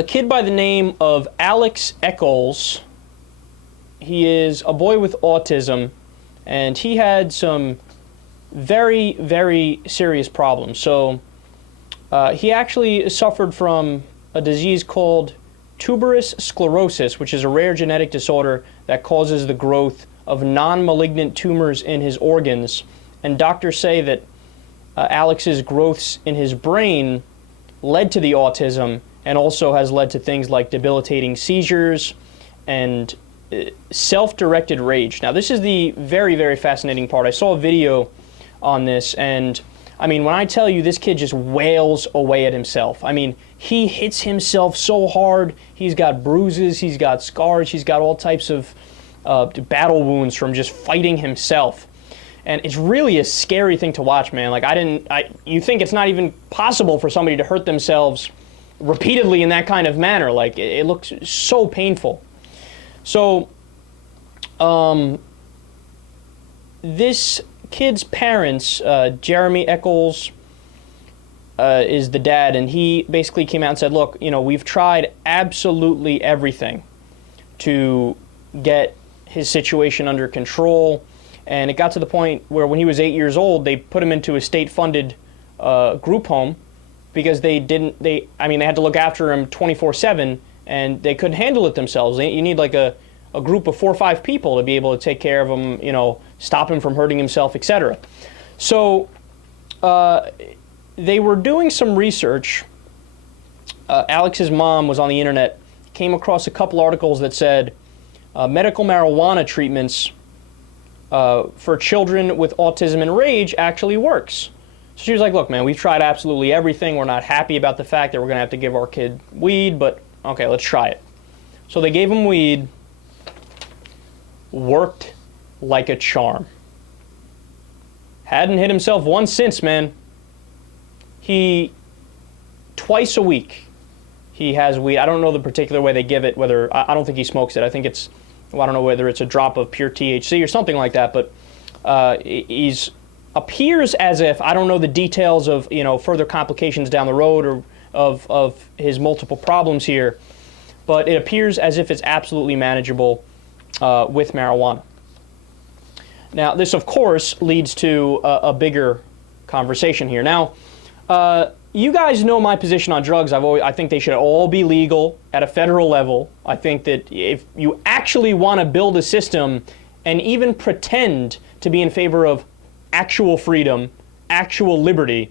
a kid by the name of Alex Echols. He is a boy with autism, and he had some very, very serious problems. So he actually suffered from a disease called tuberous sclerosis, which is a rare genetic disorder that causes the growth of non-malignant tumors in his organs. And doctors say that Alex's growths in his brain led to the autism and also has led to things like debilitating seizures and self-directed rage. Now, this is the very, very fascinating part. I saw a video on this, and I mean, when I tell you this kid just wails away at himself, I mean, he hits himself so hard. He's got bruises, he's got scars, he's got all types of battle wounds from just fighting himself. And it's really a scary thing to watch, man. Like, you think it's not even possible for somebody to hurt themselves repeatedly in that kind of manner. Like, it looks so painful. So, this kid's parents, Jeremy Echols is the dad, and he basically came out and said, look, you know, we've tried absolutely everything to get his situation under control. And it got to the point where when he was 8 years old, they put him into a state-funded group home because they had to look after him 24/7, and they couldn't handle it themselves. You need like a group of 4 or 5 people to be able to take care of him, you know, stop him from hurting himself, etc. So they were doing some research. Alex's mom was on the internet, came across a couple articles that said medical marijuana treatments for children with autism and rage actually works. So she was like, look, man, we've tried absolutely everything. We're not happy about the fact that we're going to have to give our kid weed, but okay, let's try it. So they gave him weed. Worked like a charm. Hadn't hit himself once since, man. Twice a week, he has weed. I don't know the particular way they give it, I don't think he smokes it. I think it's, I don't know whether it's a drop of pure THC or something like that, but appears as if, I don't know the details of, you know, further complications down the road or of his multiple problems here, but it appears as if it's absolutely manageable with marijuana. Now, this, of course, leads to a bigger conversation here. Now, you guys know my position on drugs. I think they should all be legal at a federal level. I think that if you actually want to build a system and even pretend to be in favor of actual freedom, actual liberty,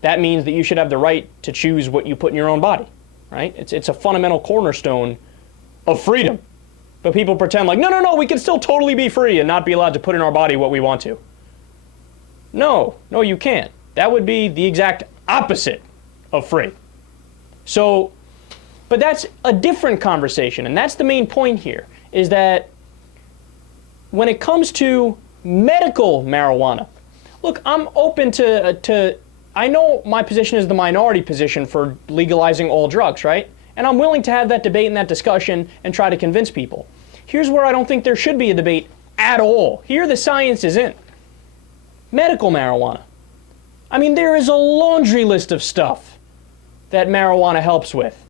that means that you should have the right to choose what you put in your own body, right? It's a fundamental cornerstone of freedom. But people pretend like, no, we can still totally be free and not be allowed to put in our body what we want to. No, you can't. That would be the exact opposite of free. So, but that's a different conversation, and that's the main point here, is that when it comes to medical marijuana, look, I'm open to I know my position is the minority position for legalizing all drugs, right? And I'm willing to have that debate and that discussion and try to convince people. Here's where I don't think there should be a debate at all. Here the science is in. Medical marijuana. I mean, there is a laundry list of stuff that marijuana helps with.